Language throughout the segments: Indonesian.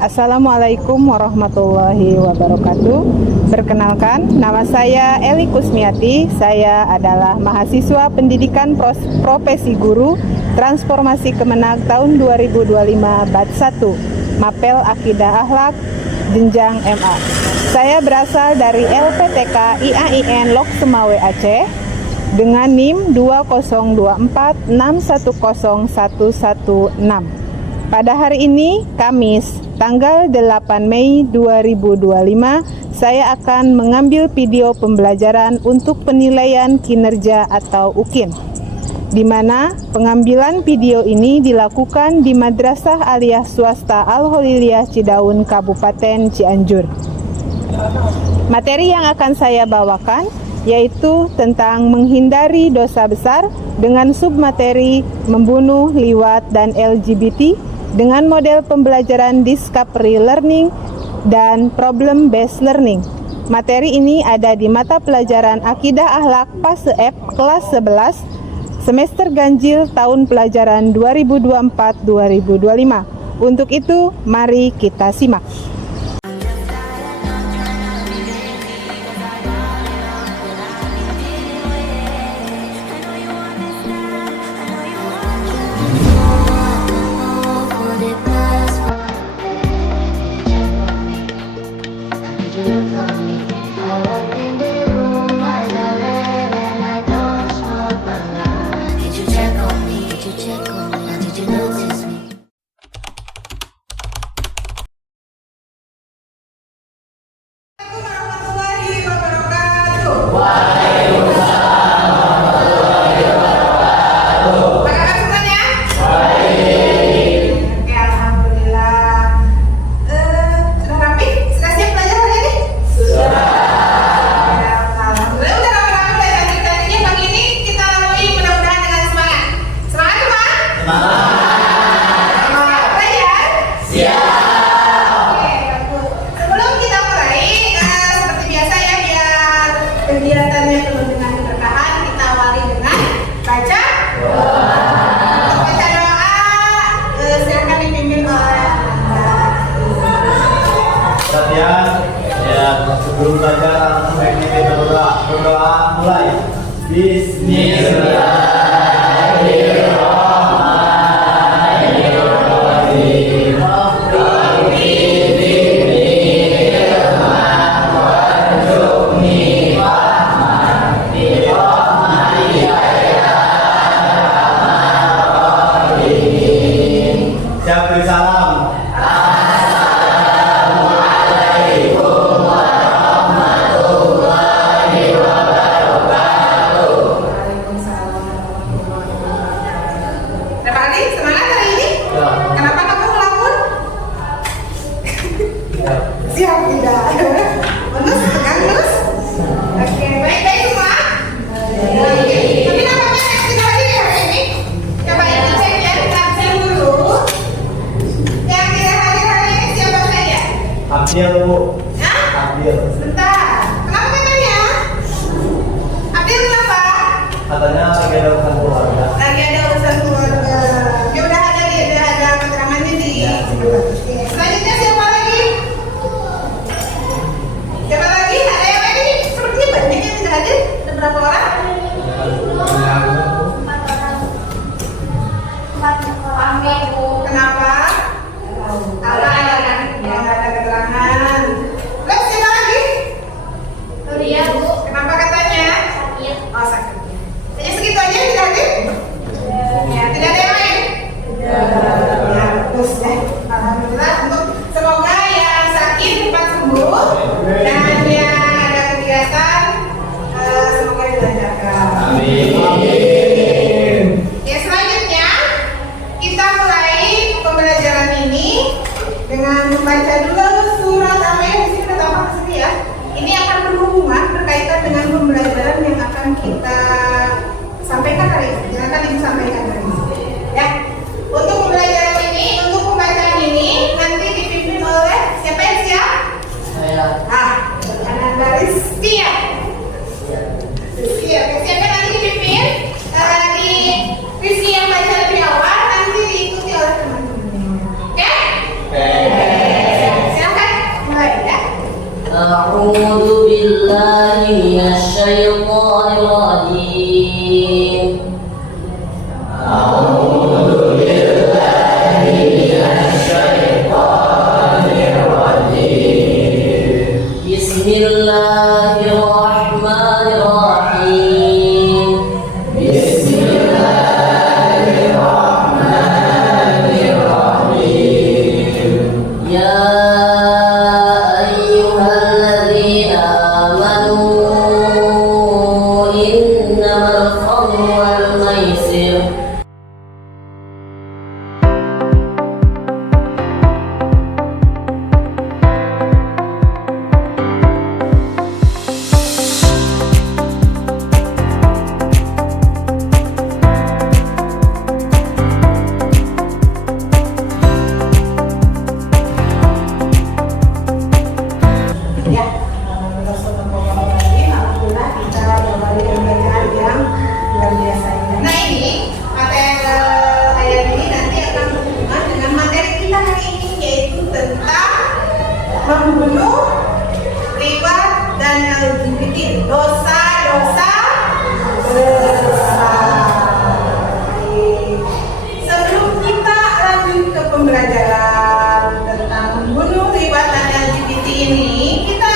Assalamualaikum warahmatullahi wabarakatuh. Perkenalkan, nama saya Eli Kusmiati. Saya adalah mahasiswa pendidikan profesi guru Transformasi Kemenag tahun 2025 Bat 1, Mapel Akidah Akhlak jenjang MA. Saya berasal dari LPTK IAIN Lok Sumawe Aceh dengan NIM 20246101116. Pada hari ini, Kamis, tanggal 8 Mei 2025, saya akan mengambil video pembelajaran untuk penilaian kinerja atau UKIN, di mana pengambilan video ini dilakukan di Madrasah Aliyah Swasta Al-Holiliyah Cidaun, Kabupaten Cianjur. Materi yang akan saya bawakan yaitu tentang menghindari dosa besar dengan submateri membunuh, liwat, dan LGBT dengan model pembelajaran Discovery Learning dan Problem Based Learning. Materi ini ada di mata pelajaran Akidah Akhlak Fase F kelas 11 semester ganjil tahun pelajaran 2024-2025. Untuk itu, mari kita simak. Kegiatannya penuh dengan keberkahan, kita awali dengan baca doa. Silakan dipimpin oleh perhatian ya. Sebelum belajar langsung kita berdoa mulai. Siap beri salam. Semangat hari ini? Kenapa kamu ngelamun? Siap tidak? Menus, tegang terus? Oke, baik-baik semua? Tapi nampaknya tidak hadir ya hari ini? Coba ibu cek ya, kita absen dulu. Yang tidak hadir hari ini siapa saja? Abdil, Bu. Hah? Abdil. Sebentar, kenapa katanya? Abdil kenapa? Katanya lagi ada urusan keluarga. Lagi ada urusan keluarga. Ya udah ada keterangannya di. Oke. Selanjutnya siapa lagi? Siapa lagi? Ada yang lain ini? Sepertinya banyak yang tidak hadir. Ada berapa orang? 4 orang. Kenapa? Nggak ada keterangan. Terus siapa lagi? Iya, Bu. Kenapa katanya? Sakit. Oh, sakit. Hanya segitu aja yang tidak hadir? Ya, tidak ada yang lain? Ya, bagus ya. Alhamdulillah, untuk semoga yang sakit cepat sembuh dan yang ada kegiatan semoga dilanjutkan. الشيطان الرجيم بسم الله الرحمن الرحيم يا أيها الذين آمنوا إنما الخمر والميسر Ya, alhamdulillah kita kembali dengan bacaan yang luar biasa ini. Nah ini materi ayat ini nanti akan berhubungan dengan materi kita hari ini, yaitu tentang membunuh, riba, dan LGBT, dosa-dosa besar. Sebelum kita lanjut ke pembelajaran tentang membunuh, riba, dan LGBT ini, kita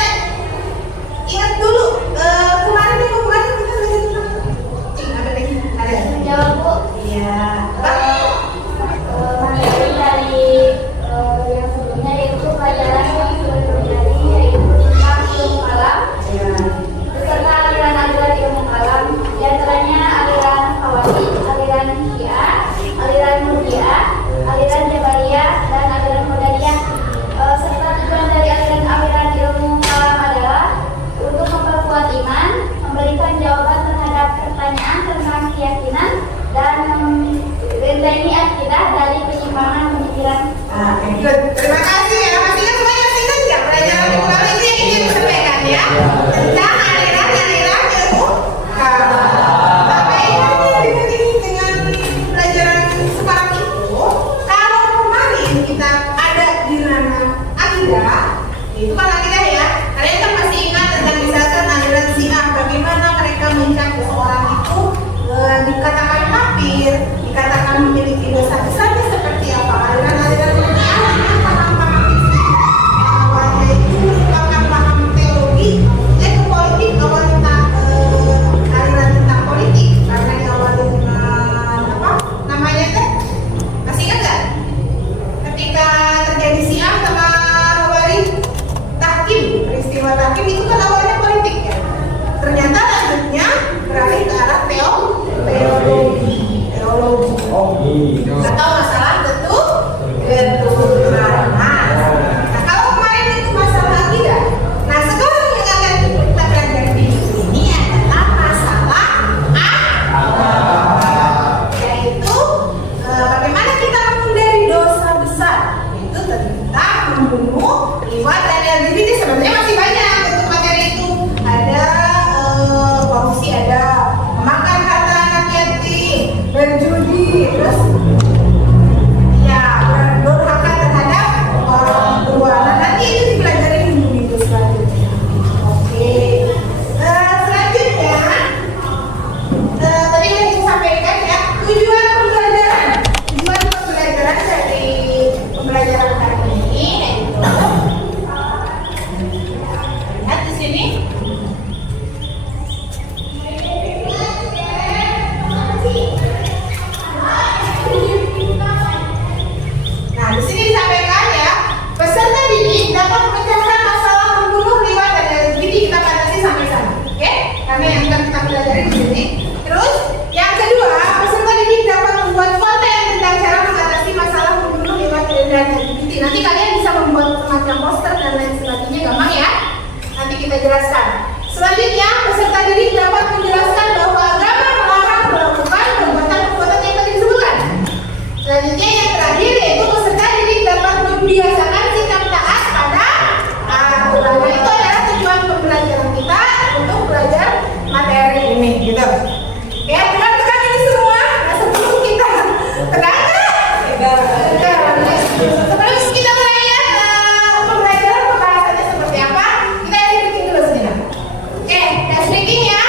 ingat dulu kemarin kita belajar tentang ada lagi ada. Menjawab Bu. Iya. Materi dari yang sebelumnya yaitu pelajaran yang sudah terjadi yaitu tentang ilmu kalam beserta aliran-aliran ilmu kalam, di antaranya aliran Khawarij, aliran Syiah, aliran Murji'ah, aliran Jabariyah, dan aliran Qadariyah. Serta tujuan dari aliran-aliran ilmu kalam adalah untuk memperkuat iman, memberikan jawaban terhadap pertanyaan tentang keyakinan, dan membentengi akidah dari penyimpangan pemikiran. Good. Terima kasih ya. Masih ingat semuanya, masih ingat nggak pelajaran ilmu kalam itu yang ingin disampaikan ya? Tentang aliran-aliran ilmu kalam. Apa yang dengan pelajaran sekarang itu? Kalau kemarin kita ada di ranah akidah, itu kan akidah ya. Kalian kan masih ingat tentang misalkan aliran Syiah, bagaimana mereka mencap seseorang itu dikatakan kafir, dikatakan memiliki dosa besarnya seperti apa? Aliran-aliran Murji'ah dengan paham-paham awalnya itu merupakan paham teologi, yaitu politik, awal tentang aliran tentang politik, karena diawali dengan apa namanya teh? Masih ingat nggak? Ketika terjadi Syiah sama Khawarij, tahkim, peristiwa tahkim itu kan awalnya politik ya. Ternyata lanjutnya beralih ke arah teologi. Atau masalah ketuhanan. Nah, kalau kemarin itu masalah akidah. Nah, sekarang yang akan kita pelajari di sini adalah masalah yaitu bagaimana kita menghindari dosa besar, yaitu tentang membunuh, riba, dan LGBT. Sebenarnya masih banyak untuk materi itu. Ada korupsi, ada memakan harta anak yatim, berjudi, terus ya durhaka terhadap orang tua. Nah, nanti itu dipelajari di minggu selanjutnya. Oke. Selanjutnya tadi yang saya sampaikan ya, tujuan pembelajaran dari pembelajaran kali ini yaitu lihat di sini. Nah, di sini disampaikan ya, peserta didik dapat memecahkan masalah membunuh, riba, dan LGBT. Kita batasi sampai sana, oke? Karena yang akan kita pelajari di sini. Terus, yang kedua, peserta didik dapat membuat konten tentang cara mengatasi masalah membunuh, riba, dan LGBT. Nanti kalian bisa membuat semacam poster dan lain sebagainya, gampang ya? Nanti kita jelaskan. Selanjutnya, peserta didik dapat menjelaskan bahwa agama melarang melakukan perbuatan-perbuatan yang tadi disebutkan. Selanjutnya yang terakhir yaitu peserta didik dapat membiasakan sikap taat pada aturan. Nah, itu adalah tujuan pembelajaran kita untuk belajar materi ini, gitu. Ya, tekan-tekan ini semua. Nah, sebelum kita sebelum kita mulai pembelajaran pembahasannya seperti apa, kita edit dulu sejenak. Oke, dan speaking ya.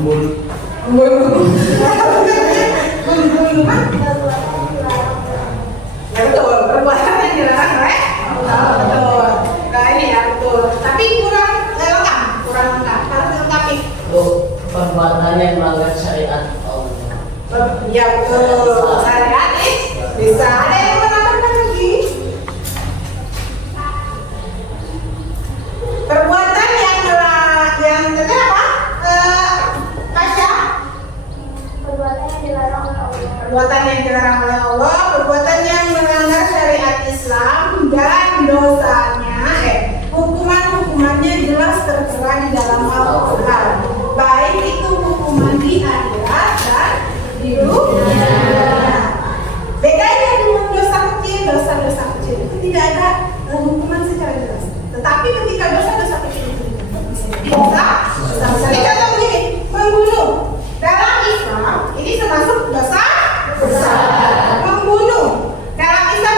Membunuh. Membunuh mah? Ya betul, perbuatan yang dilarang, right? Betul. Nah ini ya betul. Tapi kurang lengkap. Harus dilengkapi. Perbuatan yang melanggar syariat Allah. Ya betul. Syariat bisa ada yang menambahkan lagi. Perbuatan yang terkait apa? Tasya? Perbuatan yang dilarang oleh Allah. Perbuatan yang dilarang oleh Allah, perbuatan yang melanggar syariat Islam dan dosanya, hukumannya jelas tertera di dalam Al-Quran. Baik itu hukuman di akhirat dan di dunia. Bedanya dengan dosa-dosa kecil itu tidak ada hukuman secara jelas. Tetapi ketika dosa-dosa kecil itu bisa. Misalnya contoh begini, membunuh dalam Islam ini termasuk dosa besar. Membunuh dalam Islam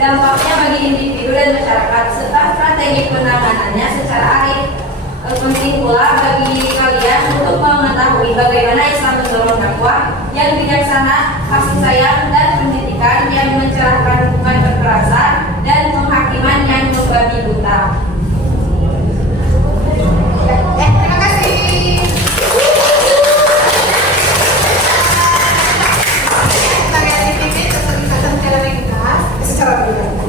dampaknya bagi individu dan masyarakat, serta strategi penanganannya secara arif. Penting pula bagi kalian untuk mengetahui bagaimana Islam mendorong dakwah yang bijaksana, kasih sayang, dan pendidikan yang mencerahkan, bukan kekerasan dan penghakiman yang membabi buta. Terima kasih. Kita lihat di TV secara ringkas, secara pribadi.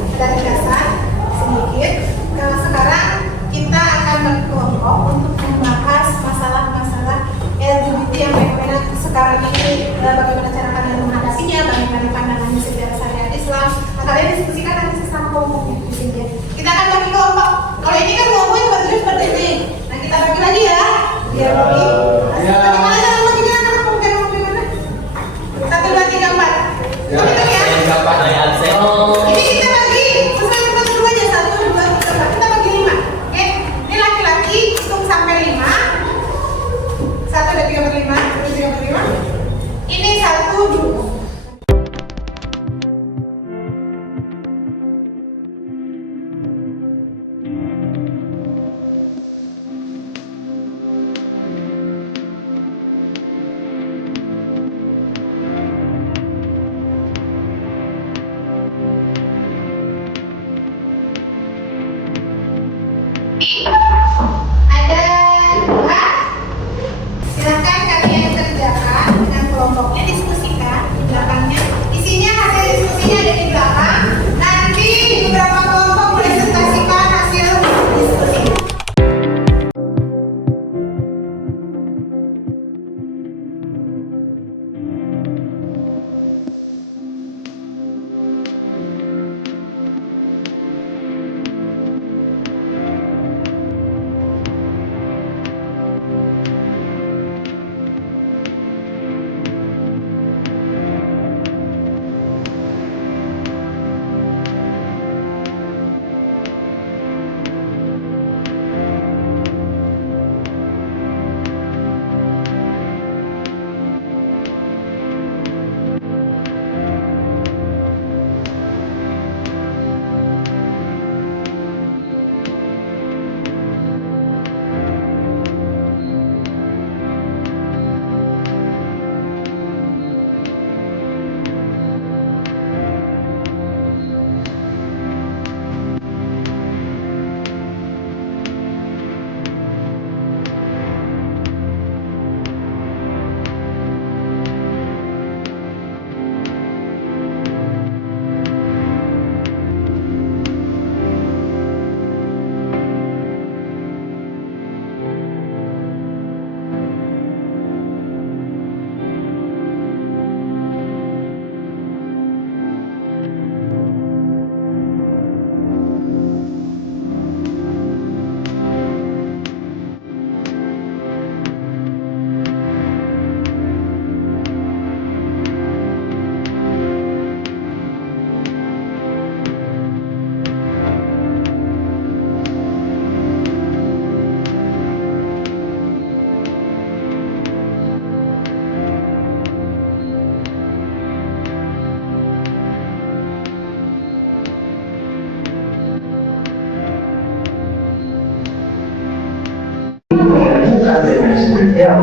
Sudah?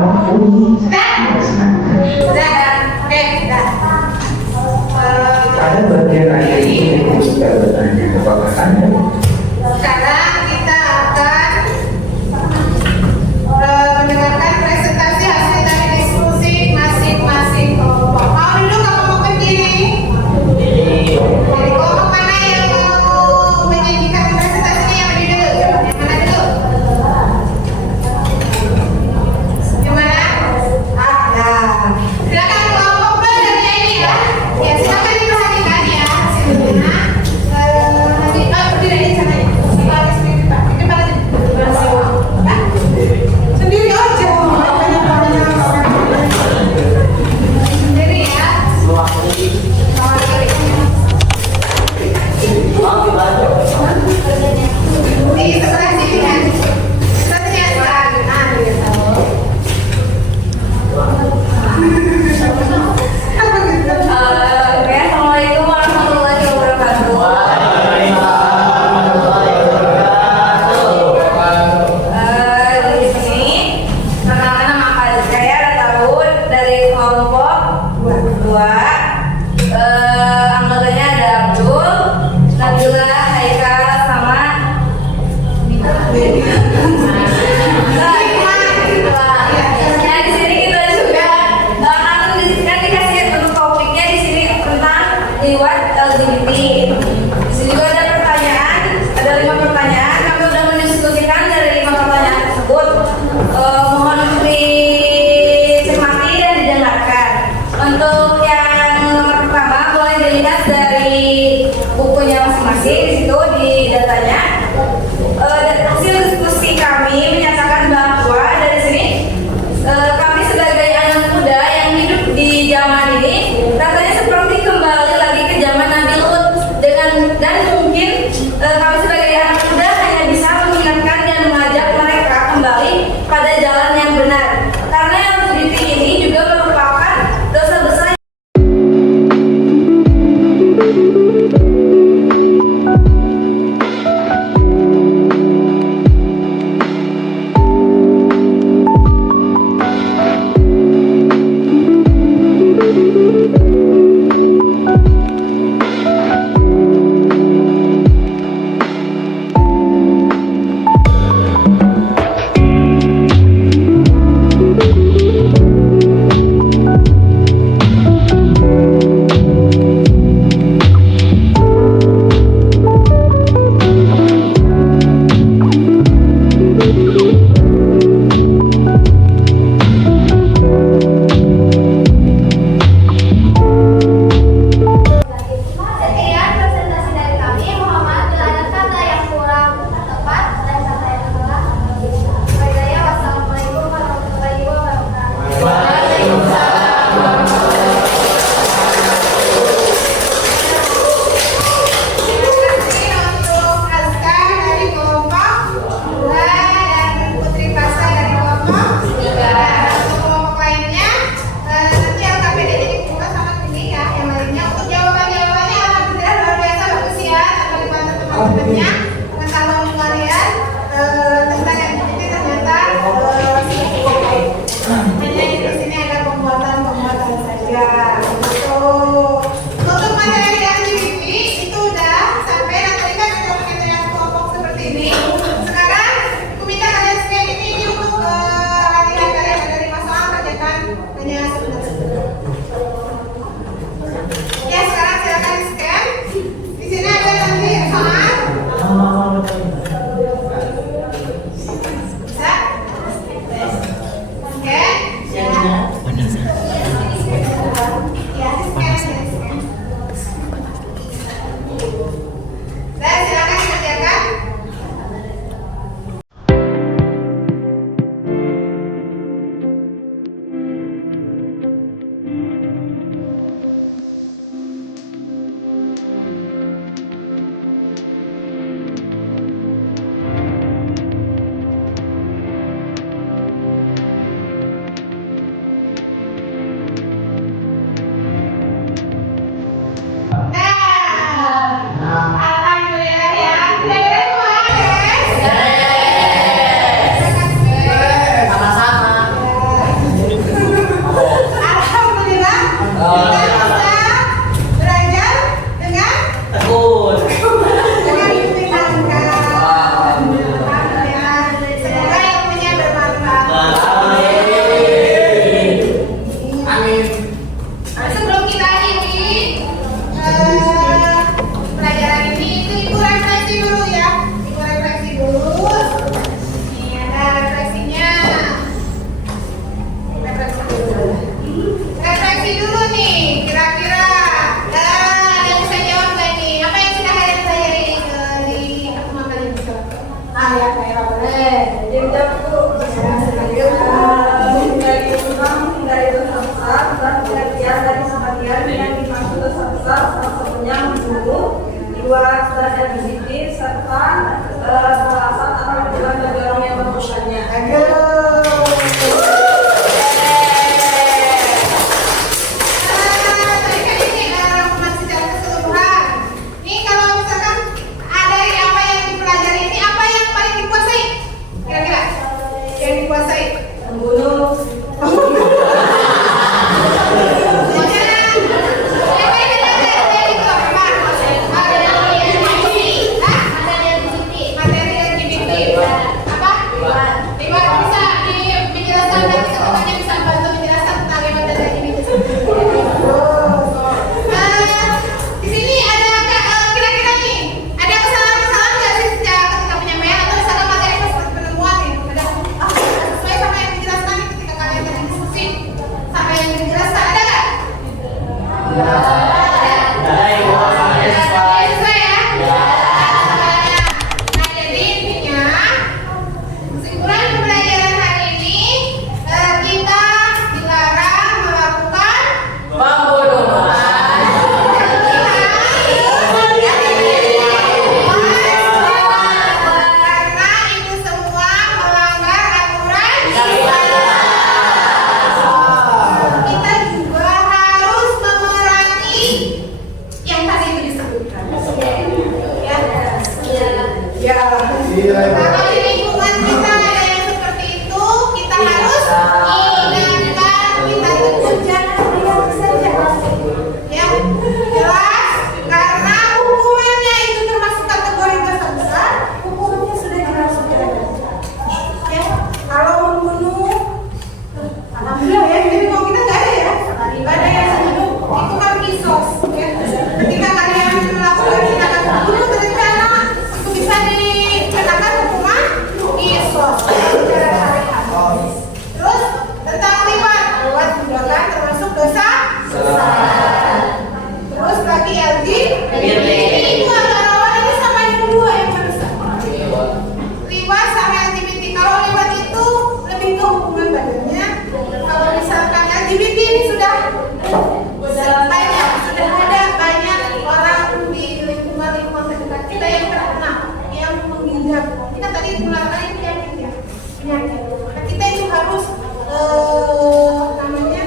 Sudah? Oke, sudah. Ada bagian akhir ini yang juga bertanya apakah ada? Sekarang kita akan mendengarkan presentasi hasil dari diskusi masing-masing kelompok. Mau dulu kamu mau berdiri? Dari kelompok mana yang mau menyanyikan presentasinya yang berdiri dulu? Yang mana dulu? Yang mana? Nah. Silakan kelompok B dan nyanyi ya. Ya, silakan diperhatikan ya hasilnya. Nanti berdiri di sana ya. Sendiri Pak. Di depan aja. Hah? Sendiri aja. Sendiri ya. Di sebelah sini kan. Satunya sekarang. Apa gitu? Oke, Assalamualaikum warahmatullahi wabarakatuh. Di sini perkenalkan nama saya Daud dari kelompok 2. Anggotanya ada Abdul, Nabila, Haikal, sama Nah, di sini kita juga kan dikasih untuk topiknya di sini tentang reward LGBT. Di sini juga ada pertanyaan, ada 5 pertanyaan. Kami sudah mendiskusikan dari 5 pertanyaan tersebut. Mohon dicermati dan didengarkan. Untuk yang nomor pertama boleh dilihat dari bukunya masing-masing. Di situ di datanya. Hasil diskusi kami menyatakan bahwa dari sini kami sebagai anak muda yang hidup di zaman ini rasanya seperti kembali lagi ke zaman Nabi Lut dan mungkin kami sebagai anak muda hanya bisa mengingatkan dan mengajak mereka kembali pada jalan yang benar karena yang LGBT ini juga merupakan dosa besar. Sekian presentasi dari kami. Mohon bila ada kata yang kurang tepat dan kata yang salah. Saya wassalamualaikum warahmatullahi wabarakatuh. Terima kasih untuk Azkar dari kelompok 2 dan Putri Fasa dari kelompok 3. Untuk kelompok lainnya, nanti LKPD-nya dibuka sama ini ya. Yang lainnya untuk jawaban-jawabannya alhamdulillah luar biasa bagus ya. Tanpa dibantu teman-temannya. Pengetahuan kalian tentang yang ini ternyata hanya di sini ada pembuatan saja. Untuk materi LGBT itu udah sampai nanti kan sudah pakai yang kelompok seperti ini. Sekarang aku minta kalian scan ini untuk latihan kalian ada 5 soal kerjakan hanya sebentar. Ya sekarang silakan scan. Di sini ada nanti soal salah satu dengan mendorong yang bagusnya. Membunuh. Kalau di lingkungan kita ada yang seperti itu, kita harus ingatkan, kita tegur, jangan diam saja. Ya, jelas. Karena hukumannya itu termasuk kategori dosa besar, hukumannya sudah jelas sudah ada. Ya, kalau membunuh, alhamdulillah ya. Jadi kalau kita nggak ada ya, nggak ada yang membunuh, itu kan kisos. Ya, ketika kalian melakukan tindakan membunuh berencana, itu bisa dikenakan hukuman kisos secara syariat. Terus tentang liwat juga kan termasuk dosa besar. Terus lagi LGBT itu antara wanita sama yang dua yang besar. Liwat sama LGBT, kalau liwat itu lebih ke hubungan badannya. Kalau misalkan LGBT ini sudah banyak, sudah ada banyak orang di lingkungan terdekat kita yang terkena, yang mengidap. Kita tadi mulai penyakit ya, penyakit. Nah, kita itu harus namanya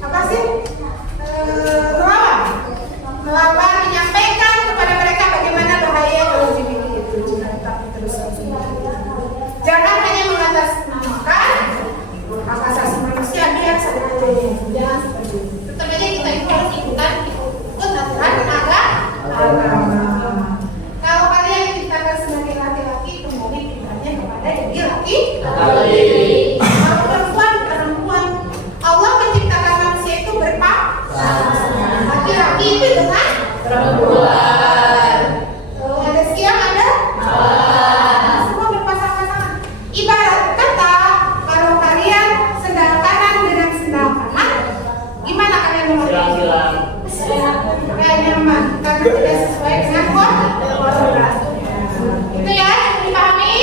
apa sih? Melawan, menyampaikan kepada mereka bagaimana bahaya LGBT itu. Tapi terus jangan hanya mengatasnamakan hak asasi manusia biasa jangan seperti itu. Tetap aja kita itu harus ikut aturan agama. Kalau kalian diciptakan sebagai laki-laki, kembali pilihannya kepada jadi laki-laki. Kalau perempuan, Allah menciptakan manusia itu berpasangan. Laki-laki itu dengan perempuan. Ada siang, ada malam. Semua berpasang-pasangan. Ibarat kata, kalau kalian sendal kanan dengan sendal kanan, gimana kalian memakai? Kayak nyaman, karena tidak sesuai dengan kodrat. Itu ya, dipahami?